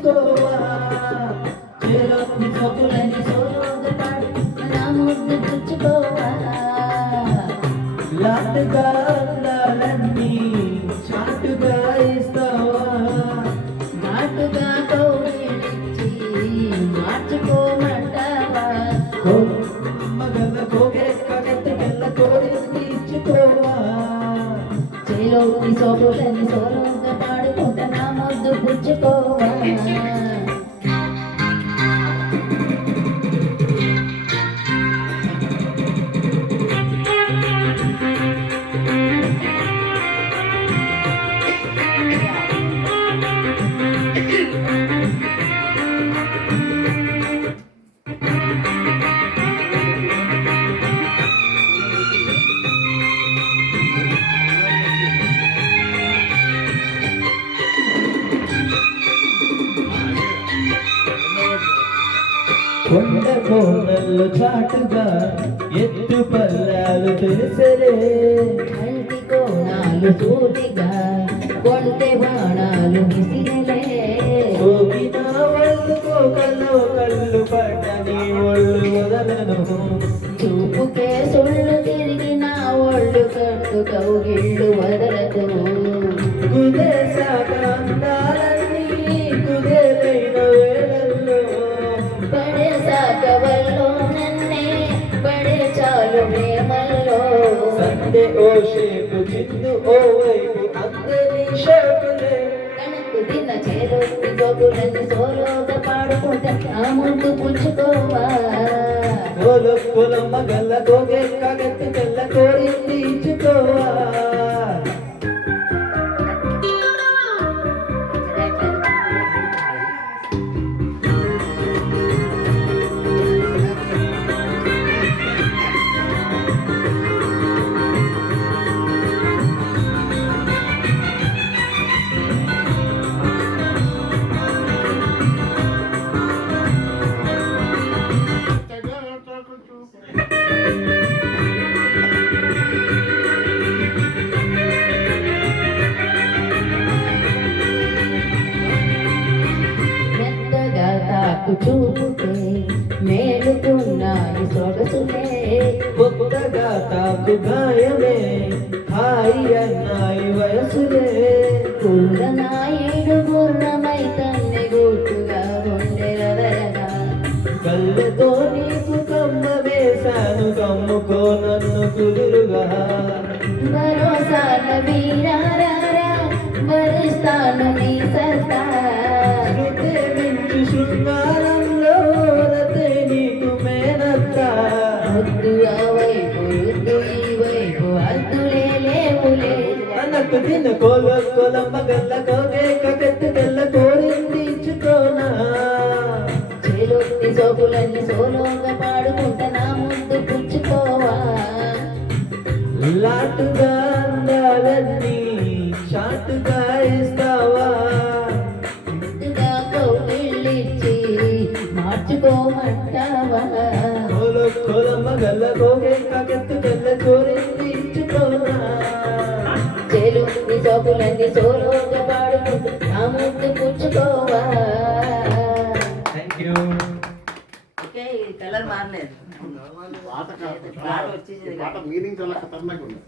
పుచ్చుకోవా చేలోని సొకులని సోలోగా పాడు నా ముద్దు పుచ్చుకోవా లాటుగా అందాలన్నీ చాటుగా ఇస్తావా నాటుగా కోవిడిచ్చి మార్చుకోమంటావా మగల కోగెక్కగెత్తగల్ల కోరిని ఇచ్చుకోవా చేలోని సోకులని సోలోగా పాడుకుంటా నా ముద్దు పుచ్చుకోవా కొండ కోనల్లో చాటుగా ఎత్తు పల్లాలు తెలిసలే కంటి కోణాలు సూటిగా కొంటె బాణాలు విసిరలే సోకిన వాళ్ళు కోకల్లో కళ్ళు పడ్డని ఒళ్ళు వదలను చూపుకే సొళ్ళు తిరిగిన ఒళ్ళు కట్టు కౌగిళ్ళు వదలదు కుదేశాక అందాలన్నీ కుదేలైన వేళల్లో పడేసాకవల్లో నన్నే పడే చాలు ప్రేమల్లో సందే ఓ షేపు చిందు ఓ వైపు అందరి షేపులే కనుకు తిన్న చేలోని గోగులని సోలోగా పాడుకుంటా ఆ ముందు పుచ్చుకోవా గోలు పొలమ్మ గల్ల గోగే కగెత్తి గల్ల కోరింది ఇచ్చుకోవా చూపుతే మేలుకున్నాయి సొగసులే కొత్తగా తాకు గాయమే హాయి అన్నాయి వయసులే కుర్రనాయుడు గుర్రమై తన్ని గుట్టుగా ఉండెరవరగా కళ్ళతో నీకు కమ్మ వేశాను కమ్ముకో నన్ను కుదురుగా భరోసాల వీరారా భరిస్తాను నీ సత్తా శృంగారంలో రతే నీకు మేనత్త ముద్దు ఆ వైపు రుద్దు ఈ వైపు అద్దులే లేవులే అన్నట్టు తిన్న కొలమ్మ గల్ల కోగే కగెత్తు గల్ల కోరింది ఇచ్చుకోనా చేలోని సోకులన్నీ సోలోగా పాడుకుంటా నా ముద్దు పుచ్చుకోవా లాటుగా అందాలన్నీ చాటుగా ఇస్తావా మార్చుకోమంటావా కొలమ్మ గల్ల గోగే కగెత్తు గల్ల కోరింది ఇచ్చుకోనా చేలోని సోకులన్నీ సోలోగా పాడుకుంటూ నా ముద్దు పుచ్చుకోవా కలర్ మారలేదు మీనింగ్ చాలా ఖతర్నాక్ ఉంది